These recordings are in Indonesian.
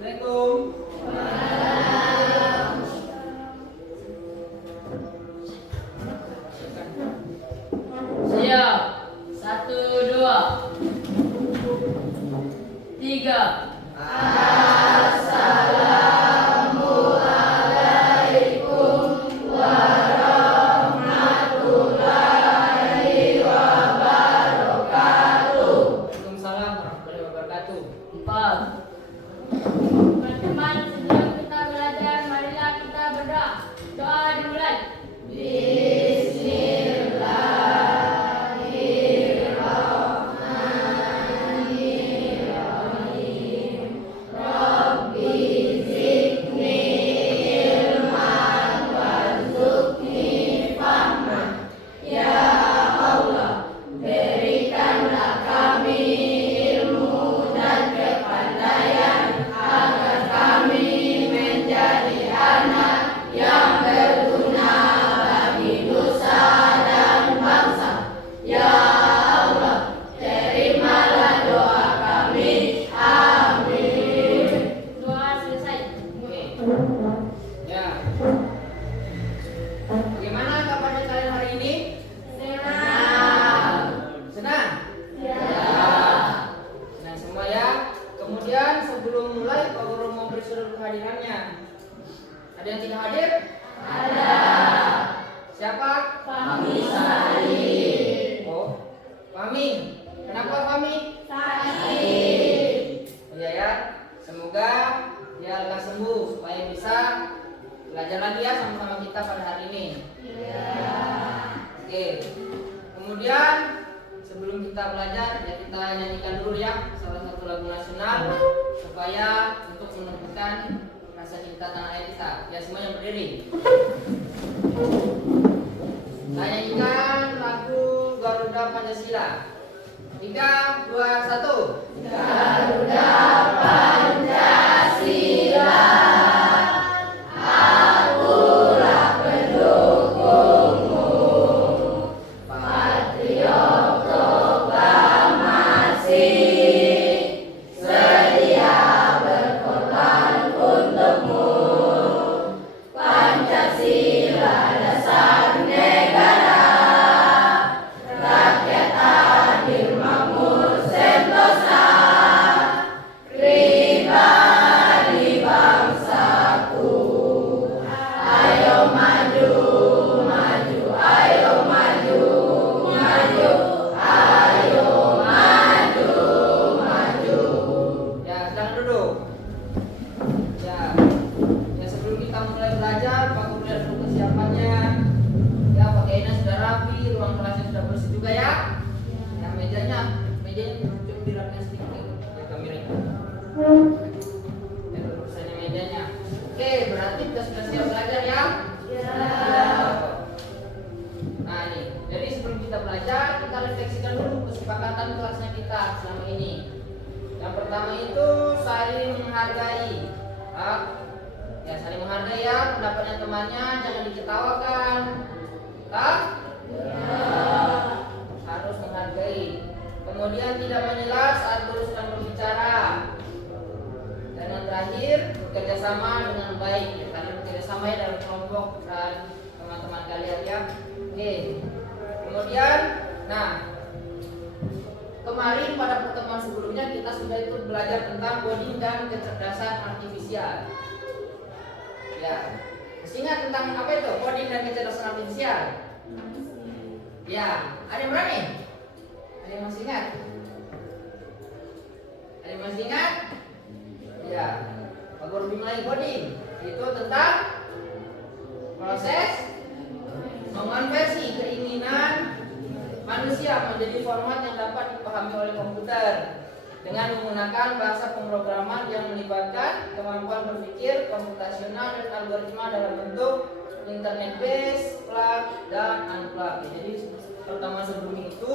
Siap. 1, 2, 3. Assalamualaikum warahmatullahi wabarakatuh. Waalaikumsalam warahmatullahi wabarakatuh. 4. Teman-teman, sebelum kita belajar, marilah kita berdoa. Doa dimulai. Doa selesai. Ya. Bagaimana kabarnya kalian hari ini? Senang. Senang? Ya. Senang semua ya. Kemudian sebelum mulai Pak Guru mau beri surat kehadirannya. Ada yang tidak hadir? Ada. Siapa? Fahmi Sari. Oh, Fahmi. Kenapa Fahmi? Sakit. Iya ya. Semoga dia lekas sembuh supaya bisa belajar lagi ya sama-sama kita pada hari ini. Ya. Oke. Kemudian sebelum kita belajar ya kita nyanyikan dulu ya salah satu lagu nasional supaya untuk menumbuhkan rasa cinta tanah air kita. Ya semuanya berdiri. Saya nyanyikan lagu Garuda Pancasila. 3, 2, 1. Garuda Pancasila, akulah pendukungmu, patriot proklamasi, sedia berkorban untukmu. Pancasila dasar negara, rakyat adil makmur sentosa, pribadi bangsaku. Ayo maju, maju, ayo maju, maju, ayo maju, maju. Ya, jangan duduk. Ya, ya sebelum kita mulai belajar, Pak Guru lihat dulu persiapannya. Ya, pakaiannya sudah rapi, ruang kelasnya sudah bersih juga ya. Ya, mejanya coba dirapikan sedikit ya kameranya. Ya, duduk saja mejanya. Oke, berarti kita sudah siap belajar ya. Nah, ini. Jadi sebelum kita belajar, kita refleksikan dulu kesepakatan kelasnya kita selama ini. Yang pertama itu saling menghargai. Ya saling menghargai ya pendapatnya temannya, jangan diketawakan. Harus menghargai. Kemudian tidak menyela saat guru sedang berbicara. Dan yang terakhir bekerja sama dengan baik. Kalian bekerja sama ya dalam kelompok dan teman-teman kalian ya. Oke. Kemudian, nah kemarin pada pertemuan sebelumnya kita sudah itu belajar tentang coding dan kecerdasan artifisial. Ya, masih ingat tentang apa itu coding dan kecerdasan artifisial? Ya, ada yang berani? Ada yang masih ingat? Ada yang masih ingat? Ya, Pak Guru mulai coding itu tentang proses mengonversi keinginan manusia menjadi format yang dapat dipahami oleh komputer dengan menggunakan bahasa pemrograman yang melibatkan kemampuan berpikir komputasional dan algoritma dalam bentuk internet based, plug dan unplug. Jadi pertama sebelum itu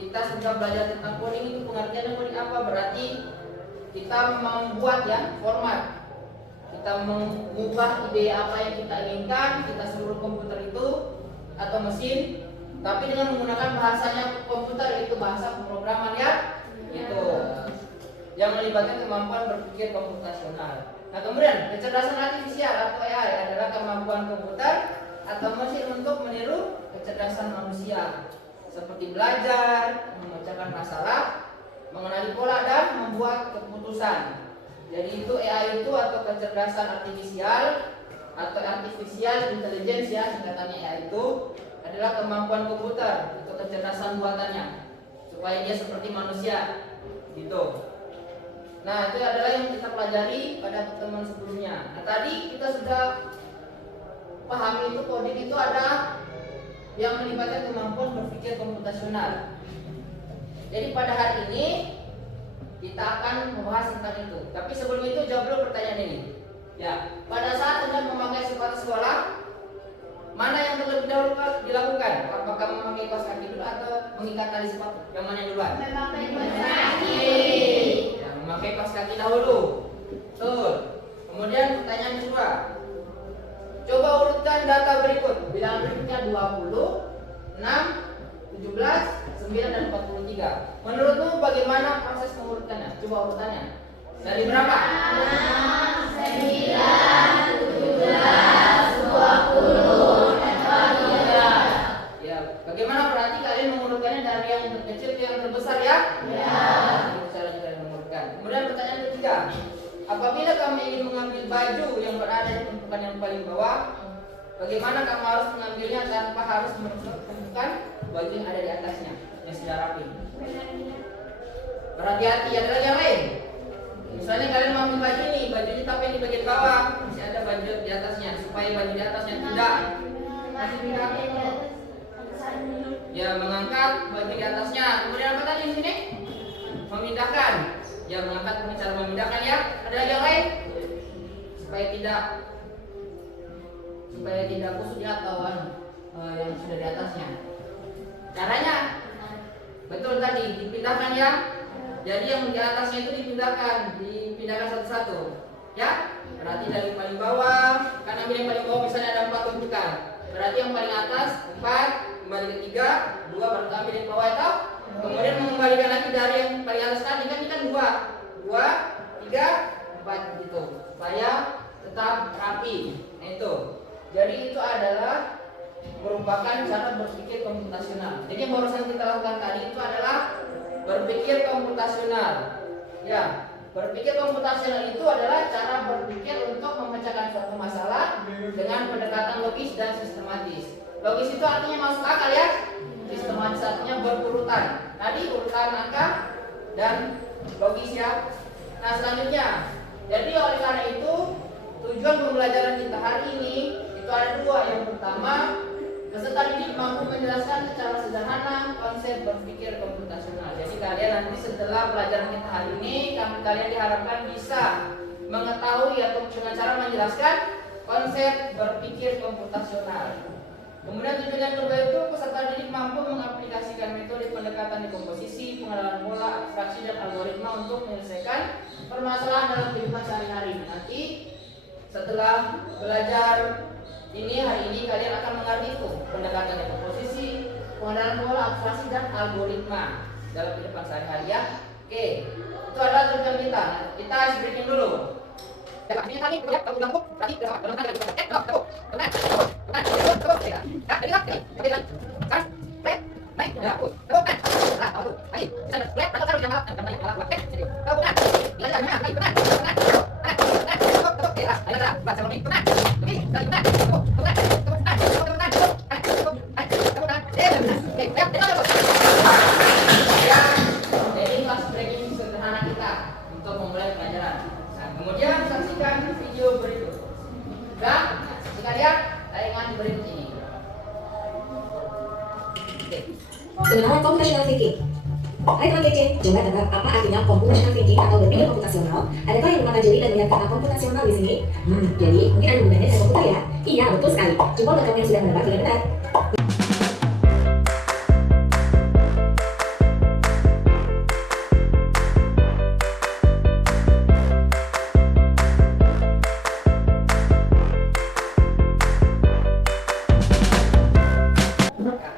kita sudah belajar tentang coding. Itu pengertiannya coding apa? Berarti kita membuat ya format, kita mengubah ide apa yang kita inginkan, kita suruh komputer itu atau mesin, tapi dengan menggunakan bahasanya komputer, itu bahasa pemrograman ya. Itu. yang melibatkan kemampuan berpikir komputasional. Nah, kemudian kecerdasan artifisial atau AI adalah kemampuan komputer atau mesin untuk meniru kecerdasan manusia, seperti belajar, memecahkan masalah, mengenali pola dan membuat keputusan. Jadi itu AI itu atau kecerdasan artifisial atau artificial intelligence ya, singkatannya AI itu adalah kemampuan komputer atau kecerdasan buatannya supaya dia seperti manusia gitu. Nah, itu adalah yang kita pelajari pada pertemuan sebelumnya. Nah, tadi kita sudah pahami itu coding itu ada yang melibatkan kemampuan berpikir komputasional. Jadi pada hari ini kita akan membahas tentang itu. Tapi sebelum itu jawab dulu pertanyaan ini. Ya, pada saat Anda memakai sepatu sekolah, mana yang terlebih dahulu dilakukan? Apakah memakai kaos kaki dulu atau mengikat tali sepatu? Yang mana yang duluan? Memakai kaos kaki. Ya, memakai kaos kaki dahulu. Betul. Kemudian pertanyaan kedua. Coba urutkan data berikut. Bilangan berikutnya 20, 6, 17, 9 dan 43. Menurutmu bagaimana proses mengurutkannya? Coba urutannya. Dari berapa? 6, 9, 17, 20, dan 43. Ya, bagaimana berarti kalian mengurutkannya dari yang terkecil ke yang terbesar ya? Ya. Itu cara kalian mengurutkan. Kemudian pertanyaan ketiga. Apabila kamu ingin mengambil baju yang berada di tumpukan yang paling bawah, bagaimana kamu harus mengambilnya tanpa harus menemukan baju yang ada di atasnya yang sudah rapi? Berhati-hati, ada lagi yang lain. Misalnya kalian mau ambil baju ini, bajunya tapi di bagian bawah masih ada baju di atasnya, supaya baju di atasnya tidak masih tidak. Ya, mengangkat baju di atasnya. Kemudian apa tadi di sini? Memindahkan. Ya, mengangkat dengan cara memindahkan ya. Ada lagi yang lain? Supaya tidak kusut di atau yang sudah di atasnya. Caranya betul tadi, dipindahkan ya. Jadi yang di atasnya itu dipindahkan satu-satu. Ya, berarti dari paling bawah, karena yang paling bawah misalnya ada 4 tumpukan. Berarti yang paling atas 4, kembali ke 3, 2 baru ambil yang bawah itu. Kemudian mengembalikan lagi dari yang paling atas tadi kan ini kan 2, 3, 4 gitu. Supaya tetap rapi. Nah, itu. Jadi itu adalah merupakan cara berpikir komputasional. Jadi yang barusan kita lakukan tadi itu adalah berpikir komputasional. Ya, berpikir komputasional itu adalah cara berpikir untuk memecahkan suatu masalah dengan pendekatan logis dan sistematis. Logis itu artinya masuk akal ya. Sistematis artinya berurutan. Tadi urutan angka dan logis ya. Nah, selanjutnya, jadi oleh karena itu tujuan pembelajaran kita hari ini itu ada 2. Yang pertama, peserta didik mampu menjelaskan secara sederhana konsep berpikir komputasional. Jadi kalian nanti setelah pelajaran kita hari ini, kalian diharapkan bisa mengetahui atau dengan cara menjelaskan konsep berpikir komputasional. Kemudian tujuan yang kedua itu peserta didik mampu mengaplikasikan metode pendekatan dekomposisi, pengenalan pola, abstraksi dan algoritma untuk menyelesaikan permasalahan dalam kehidupan sehari-hari. Nanti setelah belajar ini hari ini kalian akan mengerti itu pendekatan dekomposisi, pengenalan pola, abstraksi dan algoritma dalam kehidupan sehari-hari ya. Oke, itu adalah tujuan kita. Kita ice breaking dulu. Jadi kelas breaking sederhana kita untuk memulai pelajaran. Nah, kemudian saksikan video berikut. Nah, saksikan ya tayangan berikut ini. Pengenalan computational thinking. Hai teman kece, coba tebak apa artinya computational thinking atau berpikir komputasional? Adakah yang merupakan jeli dan melihat kata komputasional di sini? Jadi mungkin ada hubungannya dengan komputer ya? Iya, betul sekali. Coba untuk kamu yang sudah menebak dengan benar.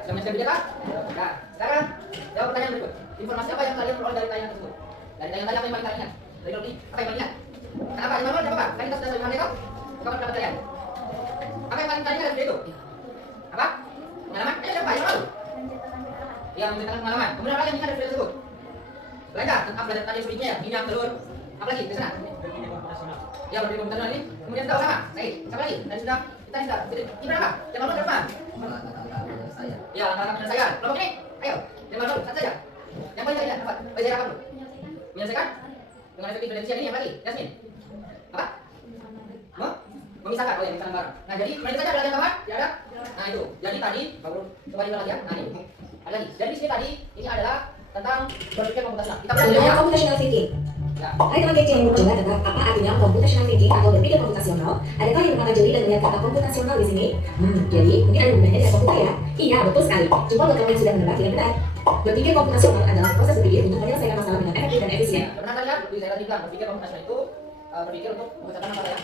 Sudah masih bisa? Nah, sekarang jawab pertanyaan berikut. Informasi apa yang kalian peroleh dari tayangan tersebut? Dari tayangan apa yang paling kalian ingat? Kenapa? Yang manual apa? Kan kita sudah sering itu. Apa pendapat kalian? Apa yang paling tadi kalian itu? Apa? Pengalaman? Siapa? Yang manual? Yang menceritakan pengalaman. Kemudian apa yang ingat dari video tersebut? Belajar tentang belajar tadi sedikitnya ya, minyak, telur, apa lagi di sana? Ya, berpikir komputer ini. Kemudian tahu sama. Baik, siapa lagi? Dan sudah kita sudah. Ini berapa? Yang manual berapa? Saya. Ya, langkah saya. Kelompok ini, ayo. Yang manual satu saja. Yang paling kalian dapat belajar apa dulu? Menyelesaikan dengan efektif penelitian ini apa lagi? Yasmin? Apa? Memisahkan, oh ya, memisahkan barang. Nah, jadi mereka saja belajar kawan? Ya ada? Nah, itu. Jadi tadi, baru coba diulang lagi ya. Nah, ini. Ada lagi. Jadi di sini tadi, ini adalah tentang berpikir komputasional. Kita belajar Mengenai ya. computational thinking. Ya. Hai teman kece yang mau coba tentang apa artinya computational thinking atau berpikir komputasional? Adakah yang mempelajari dan melihat kata komputasional di sini? Jadi mungkin ada hubungannya dengan komputer ya? Iya, betul sekali. Cuma buat kamu yang sudah menebak dengan benar. Berpikir komputasional adalah proses berpikir untuk menyelesaikan masalah dengan efektif dan efisien. Benar tadi ya, saya tadi bilang berpikir komputasional itu berpikir untuk mengucapkan masalah ya.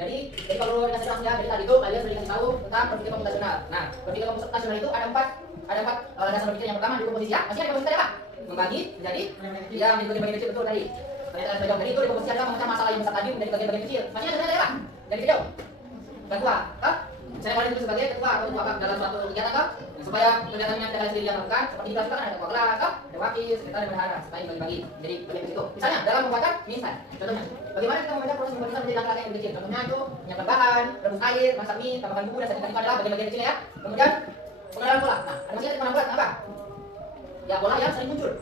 Jadi kalau dikasih tahu ya, jadi tadi itu kalian sudah dikasih tahu tentang berpikir komputasional. Nah, berpikir komputasional itu ada empat dasar berpikir. Yang pertama dekomposisi ya. Masih ada dekomposisi apa? Membagi menjadi ya menjadi bagian-bagian kecil, betul tadi. Ternyata dari itu dekomposisi adalah memecah masalah yang besar tadi menjadi bagian-bagian kecil. Masih ada apa? Dari kecil. Ketua, saya kalian itu sebagai ketua atau apa dalam suatu kegiatan kah? Supaya kegiatannya tidak kalian sendiri yang lakukan. Seperti di kelas kan ada ketua kelas, ada wakil, sekretariat, dan bendahara. Supaya bagi-bagi jadi bagian kecil. Misalnya dalam membuat mie instan. Contohnya, bagaimana kita membaca proses membuat instan menjadi langkah-langkah yang kecil? Contohnya itu menyiapkan bahan, rebus air, masak mie, tambahkan bumbu dan sebagainya. Itu adalah bagian-bagian kecil ya. Kemudian pengenalan pola. Nah, ada masih ada pengenalan pola apa? Ya pola yang sering muncul.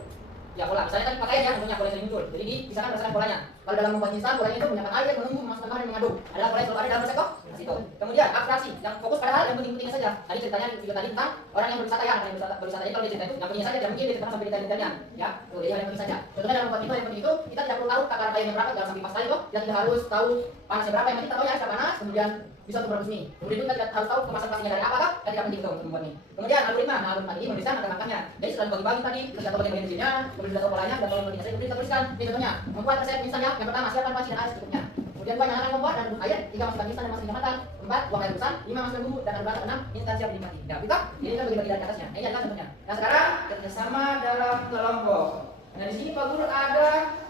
Ya pola, misalnya tadi pakaian ya, contohnya pola yang sering muncul. Jadi dipisahkan berdasarkan polanya. Kalau dalam membuat instan, polanya itu menyiapkan air, menunggu, memasukkan bahan dan mengaduk. Adalah pola yang selalu ada dalam resep kok. Itu. Kemudian abstraksi yang fokus pada hal yang penting-pentingnya saja. Tadi ceritanya juga tadi tentang orang yang berwisata ya, orang yang berwisata. Jadi kalau dia cerita itu yang pentingnya saja, tidak mungkin diceritakan sampai detail-detailnya. Ya, tuh jadi hal yang penting saja. Contohnya dalam membuat yang penting itu kita tidak perlu tahu takaran kayu yang berapa, jangan sampai pas kali kok. Kita tidak harus tahu panasnya berapa, yang penting kita tahu ya sudah panas, kemudian bisa untuk merebus mie. Kemudian kita tidak harus tahu kemasan pastinya dari apa kah? Kita tidak penting itu untuk membuat mie. Kemudian algoritma, nah algoritma ini menuliskan langkah-langkahnya. Jadi setelah dibagi-bagi tadi, kita tahu bagian kecilnya, kemudian kita tahu polanya, kita tahu bagian kemudian kita tuliskan. Ini contohnya, membuat resep instan ya. Yang pertama, siapkan panci dan air secukupnya. Kemudian 2 nyalakan kompor dan rebus air, 3 masukkan instan dan masukkan matang, 4 buang air rebusan, 5 masukkan bumbu dan berangkat 6 instan siap dinikmati. Nah, kita ini kan bagi-bagi dari atasnya. Ini adalah contohnya. Nah, sekarang kerjasama dalam kelompok. Nah, di sini Pak Guru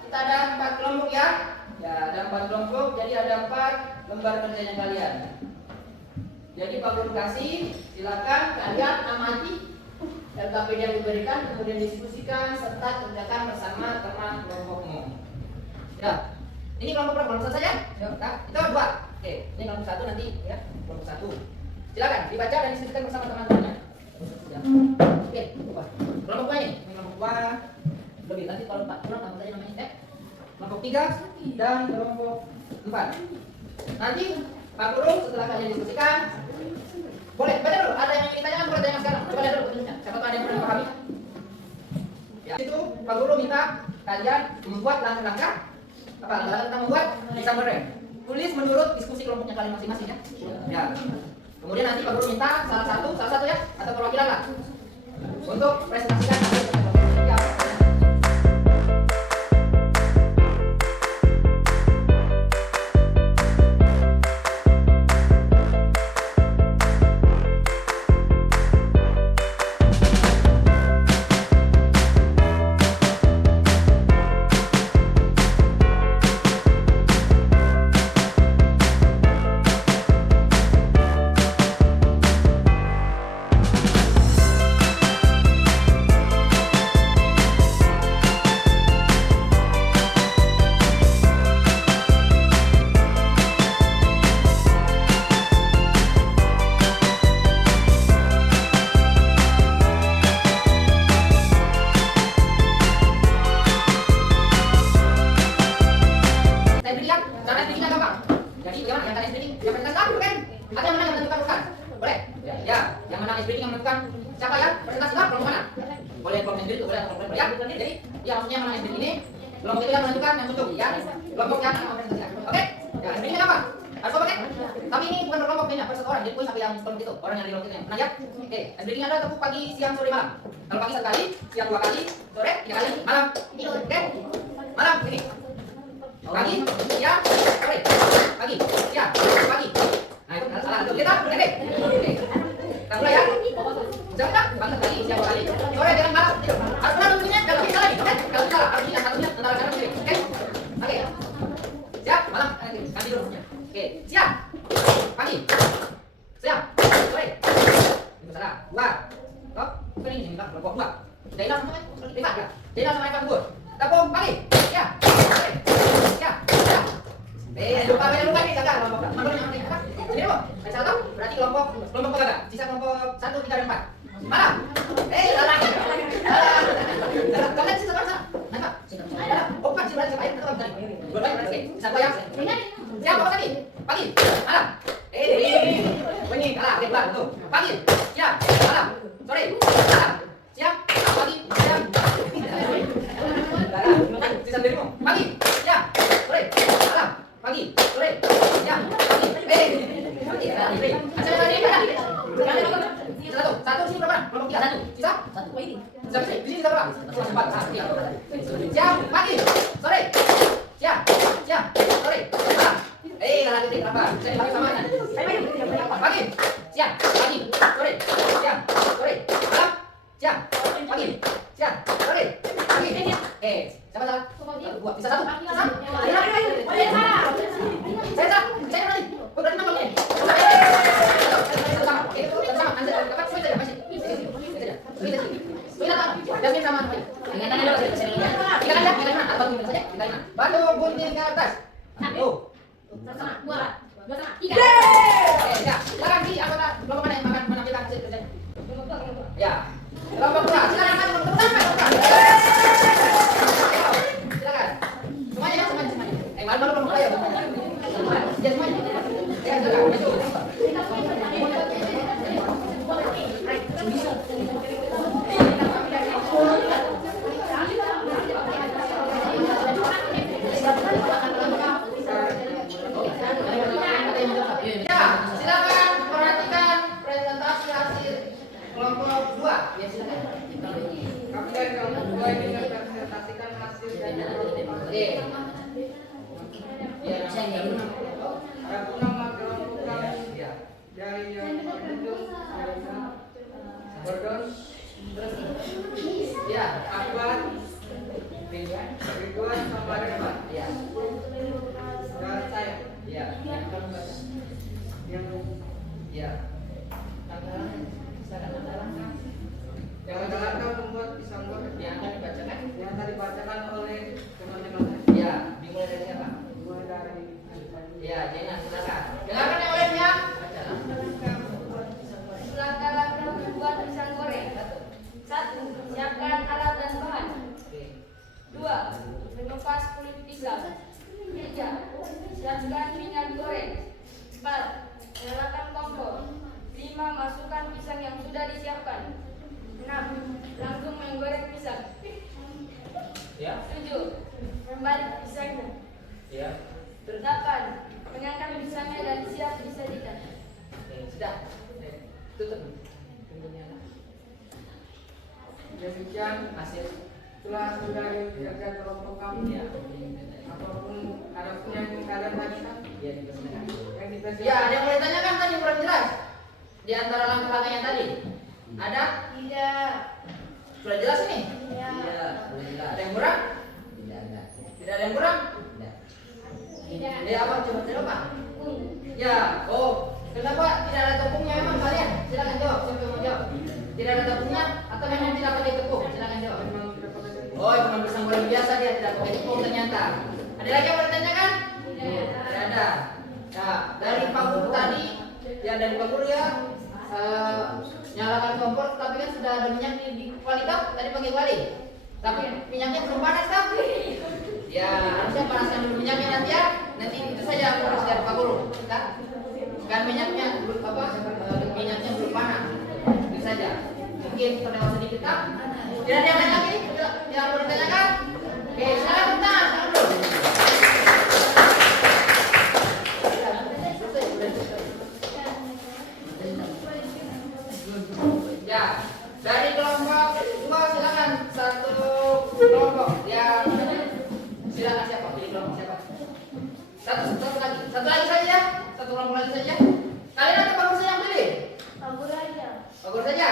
kita ada 4 kelompok ya. Ya, ada 4 kelompok, jadi ada 4 lembar kerjanya kalian. Jadi Pak Guru kasih, silakan kalian amati LKPD yang diberikan, kemudian diskusikan serta kerjakan bersama teman kelompokmu. Ya. Ini kelompok berapa? Kelompok satu saja? Nah, kita buat. Oke, ini kelompok satu nanti ya, kelompok satu. Silakan dibaca dan diskusikan bersama teman-temannya. Ya. Oke, buat. Kelompok ini kelompok 2 lebih nanti kalau 4 kurang tambah saja namanya ya. Kelompok 3 dan kelompok 4. Nanti Pak Guru setelah kalian diskusikan boleh baca dulu. Ada yang ingin ditanyakan boleh tanyakan sekarang. Coba lihat dulu bentuknya. Siapa tahu ada yang pernah pahami? Ya, itu Pak Guru minta kalian membuat langkah-langkah apa kita membuat bisa merem. Tulis menurut diskusi kelompoknya kalian masing-masing ya. Ya. Kemudian nanti Pak Guru minta salah satu ya atau perwakilan lah untuk presentasikan ya. Siapa ya? Presentasi lah kelompok mana? Boleh kelompok sendiri, boleh kelompok ya. Jadi, ya maksudnya mana SD ini? Kelompok itu yang menentukan yang bentuk ya. Kelompok yang akan presentasi. Oke? Ya, SD ini apa? Harus apa kan? Tapi ini bukan berkelompok ini, per satu orang. Jadi sampai yang kelompok itu, orang yang di kelompok itu. Pernah ya? Oke, SD ini ada tepuk pagi, siang, sore, malam. Kalau pagi 1 kali, siang 2 kali, sore 3 kali, malam. Oke? Malam ini. Pagi, siang, sore. Pagi, siang, pagi. Nah, itu salah. Kita oke. Kita mulai ya. Jangan banget lagi siapa kali. Sore dengan malam. Harus benar bentuknya kalau bisa lagi. Kalau salah harus bisa satunya antara kanan kiri. Oke. Oke. Siap. ganti dulu. Oke, siap. Pagi. Siap. Sore. Ini salah. Dua. Kok? Kering ini kan kelompok dua. Dari dalam sama lipat ya. Dari dalam sama kabur. Gabung pagi. Siap. Sore. Siap. Siap. Lupa nih kakak kelompok. Mana yang penting kakak? Jadi apa? Saya salah tahu. Berarti kelompok kakak. Sisa kelompok 1, 3, dan 4. Malam. Salah. Kalian sisa berapa? Nampak? Oh, Pak, sisa berapa? Nampak tadi. Dua berarti. Sisa goyang. Siapa tadi? Pagi. Malam. Bunyi kalah. Oke, buat tuh. Pagi. Siap. Malam. Sore. Malam. Siap. Pagi. Siap. Sisa dirimu. Pagi. Siap. Sore. Malam. Pagi. Sore. Siap. Pagi. Pagi. Acara tadi kan? Satu sini berapa? Kelompok 3. Sisa? Satu. Oh, ini. Sisa di sini sisa berapa? Empat. Siap. Pagi. Sore. Siap. Siap. Sore. Malam. Kalah titik berapa? Saya dipakai sama. Pagi. Siap. Pagi. Sore. Siap. Sore. Malam. Siap. Pagi. Siap. Sore. Pagi. Siapa salah? Dua. Bisa satu. Saya salah. Saya berani. Kau berani mana ini? Sama. Sama. Anda dapat sulit saja masih. Sulit apa? Jasmin sama. Ingat anda dulu. Ingat mana? Apa bunyi saja? Kita ingat. Batu gunting ke atas. Oh. Sama. Dua sama. 3. Ya. Silakan di anggota kelompok mana yang makan kita kerja. Ya. Kelompok 2. Silakan kelompok pertama. Silakan. Semuanya. Malu kelompok saya. Ya semuanya. Ya, silakan. Maju. Ya, silakan perhatikan presentasi hasil kelompok 2. Ya, silakan. Kapten kelompok 2 ini mempresentasikan hasil dari kelompok 1. Ya, Adapun nama kelompok kami dari yang ditunjuk Gordon, ya, Akbar, Ridwan, sama Revan. ya, Dan saya ya, yang ya. Silakan. yang akan membuat pisang goreng Yang akan dibacakan. yang tadi dibacakan oleh teman-teman Ya, dimulai dari siapa? mulai dari Ya, Jena, silakan. Dengarkan yang lainnya. Baca. Langkah-langkah membuat pisang goreng. 1. Siapkan alat dan bahan. 2. Mengupas kulit pisang. 3. Siapkan minyak goreng. 4. Nyalakan kompor. 5. Masukkan pisang yang sudah disiapkan. 6. Langsung menggoreng pisang. Ya. 7. Membalik pisangnya. Ya. 8. Mengangkat pisangnya dan siap disajikan. Sudah. Tutup. Pintunya. demikian Hasil. telah sudah kerja kelompok kami Ya. apapun adapun yang kalian tanyakan Ya, dipersilakan. yang dipresentasikan. Ya, ada yang boleh tanyakan tadi kurang jelas. Di antara langkah-langkah yang tadi. Ada? Tidak. Sudah jelas ini? Ya. Sudah jelas. Ada yang kurang? Tidak ada. Tidak ada yang kurang? Tidak. Ya, apa coba Pak? Ya, kenapa tidak ada tepungnya memang kalian? Silakan jawab, siapa yang mau jawab? Tidak ada tepungnya atau memang tidak pakai tepung? Silakan jawab. Memang tidak pakai tepung. Oh, cuma pisang goreng biasa dia tidak pakai tepung ternyata. Ada lagi yang mau ditanyakan? Tidak ada. Nah, dari Pak Guru tadi, ya dari Pak Guru ya, nyalakan kompor, tapi kan sudah ada minyak di kuali kap, tadi pakai kuali. Tapi minyaknya belum panas kan? Ya, harusnya panaskan dulu minyaknya nanti ya. Nanti itu saja proses dari Pak Guru. Kan minyaknya belum minyaknya belum panas. Itu saja. Mungkin terlewat sedikit kan? Tidak ada yang lain lagi? Yang mau ditanyakan? Oke, silakan bertanya. Silakan dulu. Ya, dari kelompok 2 silakan satu kelompok yang silakan siapa? Pilih kelompok siapa? Satu lagi saja, satu kelompok lagi saja. Kalian ada Pak Guru saja yang pilih? Kabur aja. Pak Guru saja.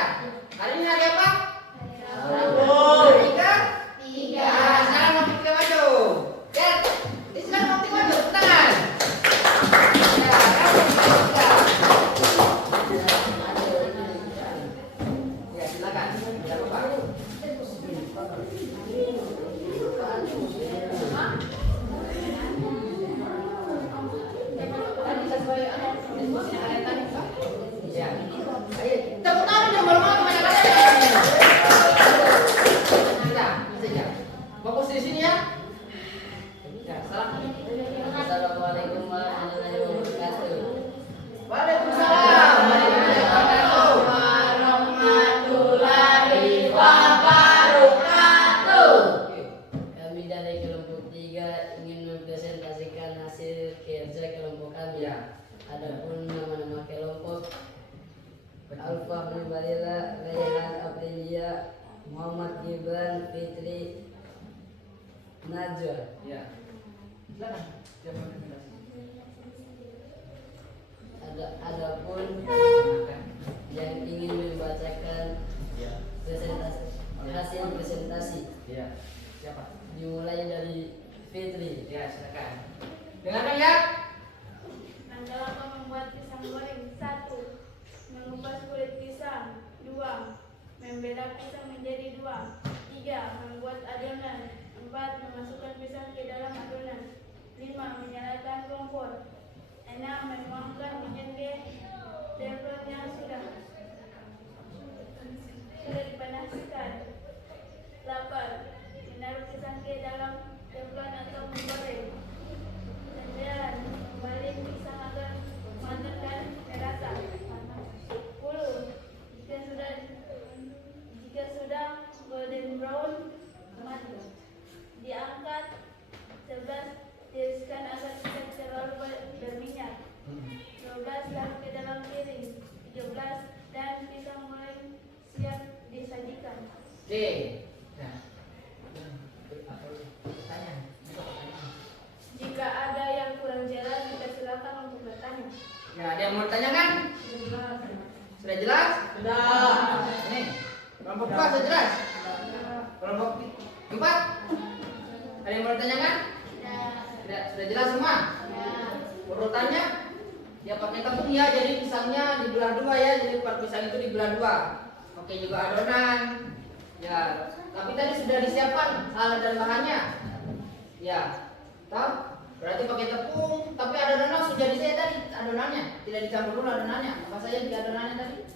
Hari ini hari apa? Kabur. Hari tiga. Sekarang mau pilih maju. Ya, silakan mau pilih maju. Tangan. hasil kerja kelompok kami. Ya. Adapun nama-nama kelompok Alfa Balila, Rayhan Aprilia, Muhammad Gibran, Fitri, Najwa. Ya. Silakan. Siapa presentasi? Adapun yang ingin membacakan Ya. presentasi hasil presentasi Ya. Siapa? dimulai dari Fitri. Ya, silakan. Dengarkan ya. Dalam membuat pisang goreng 1. Mengupas kulit pisang 2. Membelah pisang menjadi 2. 3. Membuat adonan 4. Memasukkan pisang ke dalam adonan 5. Menyalakan kompor 6. Menuangkan minyak teflon yang sudah dipanaskan 8. Menaruh pisang ke dalam teflon atau menggoreng 9. Balik pisang agar matang dan merata 10. Jika sudah golden brown diangkat 11. Tiriskan agar tidak terlalu berminyak 12. Taruh ke dalam piring 13. Dan pisang goreng siap disajikan. Oke. Nah. Tanya. Jika ada yang kurang jelas, kita silakan untuk bertanya. Ya, ada yang mau tanyakan? Sudah jelas? Sudah. Ini. Kelompok 2 sudah jelas? Kelompok 4? Ada yang mau ditanyakan? Sudah jelas semua? Urutannya? Ya pakai tepung ya, jadi pisangnya dibelah 2 ya, jadi per pisang itu dibelah 2. Oke, juga adonan. Ya, tapi tadi sudah disiapkan alat dan bahannya. Ya, tahu? Berarti pakai tepung, tapi adonan sudah disediakan tadi adonannya, tidak dicampur dulu adonannya. Apa saja di adonannya tadi?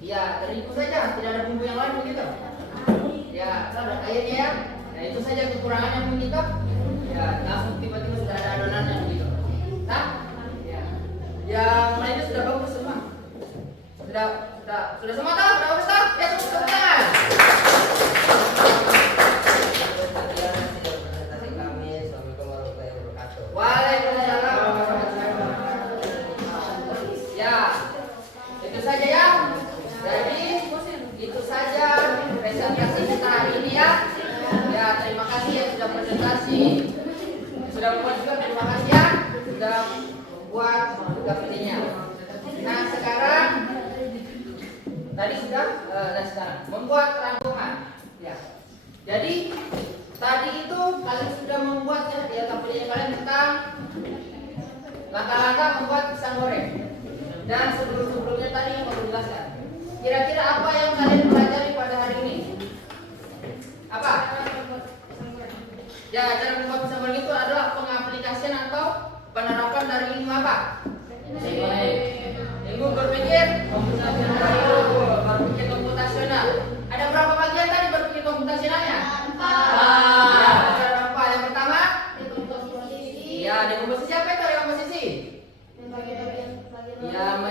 Ya, terigu saja, tidak ada bumbu yang lain begitu. Ya, ada airnya ya. Nah, itu saja kekurangannya begitu. Ya, langsung tiba-tiba sudah ada adonannya begitu. Nah, ya. Yang lainnya sudah bagus semua. Sudah semua tahu? Sudah bagus tahu? Ya, tepuk tangan. Waalaikumsalam warahmatullahi wabarakatuh. Ya, itu saja ya. Jadi itu saja presentasi kita hari ini ya. Ya, terima kasih yang sudah presentasi. Sudah membuat juga terima kasih ya. Sudah membuat juga videonya. Nah, sekarang tadi sudah dan sekarang membuat rangkuman. Ya. Jadi tadi itu kalian sudah membuat ya videonya kalian tentang langkah-langkah membuat pisang goreng. Dan sebelum-sebelumnya tadi yang mau dijelaskan. Kira-kira apa yang kalian pelajari pada hari ini? Apa? Ya, cara membuat pisang goreng itu adalah pengaplikasian atau penerapan dari ilmu apa? Ilmu berpikir berpikir komputasional. Ada berapa bagian tadi berpikir komputasionalnya? 4. Ya, ada berapa? Yang pertama? Dekomposisi. Ya, dekomposisi apa itu dekomposisi? Ya,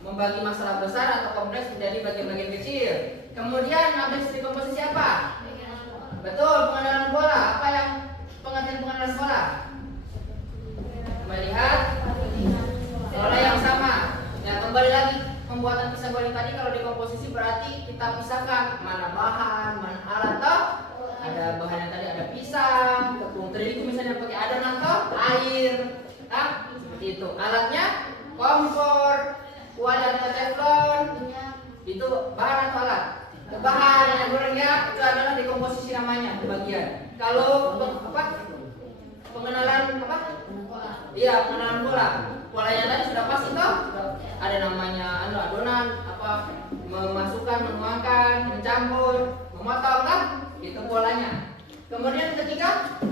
membagi masalah besar atau kompleks menjadi bagian-bagian kecil. Kemudian habis dekomposisi apa? Betul, pengenalan pola. Apa yang pengertian pengenalan pola? Melihat pola yang sama. Ya, kembali lagi pembuatan pisang goreng tadi kalau dekomposisi berarti kita pisahkan mana bahan, mana alat toh. Ada bahan yang tadi ada pisang, tepung terigu misalnya pakai adonan toh, air. Seperti itu. Alatnya kompor, kuali atau teflon. Itu bahan atau alat? Bahan yang gorengnya itu adalah dekomposisi namanya pembagian. Kalau pengenalan apa? Iya, pengenalan pola. Polanya tadi sudah pasti toh? Ada namanya adonan, apa memasukkan, menuangkan, mencampur, memotong kan? Itu polanya. Kemudian ketiga,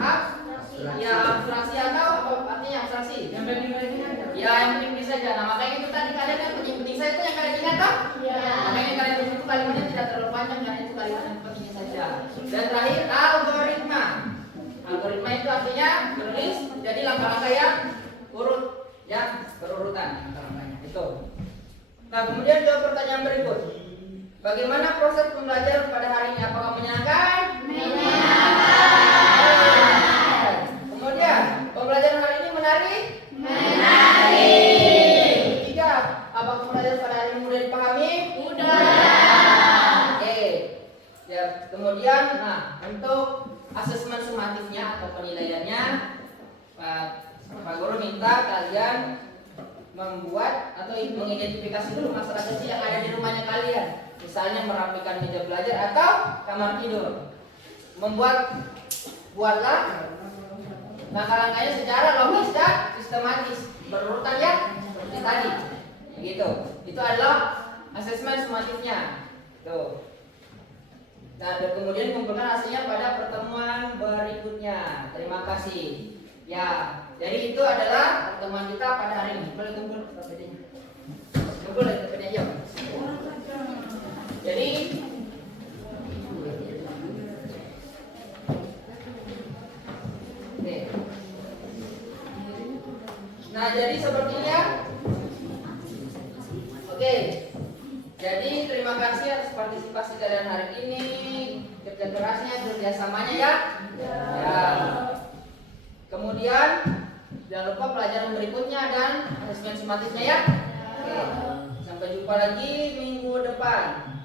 ya abstraksi atau apa artinya abstraksi? Yang penting saja. Nah, makanya itu tadi kalian yang penting saja itu yang kalian ingat toh? Iya. Makanya kalian itu kalimatnya tidak terlalu panjang karena itu kalimat yang penting saja. Dan terakhir algoritma. Algoritma itu artinya menulis jadi langkah-langkah yang urut, ya berurutan langkah-langkahnya itu. Nah, kemudian jawab pertanyaan berikut. Bagaimana proses pembelajaran pada hari ini? Apakah menyenangkan? Menyenangkan. Kemudian minta kalian membuat atau mengidentifikasi dulu masalah kecil yang ada di rumahnya kalian. Misalnya merapikan meja belajar atau kamar tidur. Buatlah langkah-langkahnya secara logis dan sistematis, berurutan ya seperti tadi. Begitu. Itu adalah asesmen sumatifnya. Tuh. Nah, dan kemudian kumpulkan hasilnya pada pertemuan berikutnya. Terima kasih. Ya, jadi itu adalah pertemuan kita pada hari ini. Boleh kumpul PPT-nya. Kumpul PPT-nya yuk. Jadi oke. Nah, jadi sepertinya oke. Jadi terima kasih atas partisipasi kalian hari ini, kerja kerasnya, kerjasamanya ya. Ya. Kemudian jangan lupa pelajaran berikutnya dan asesmen sumatifnya ya. Oke. Sampai jumpa lagi minggu depan.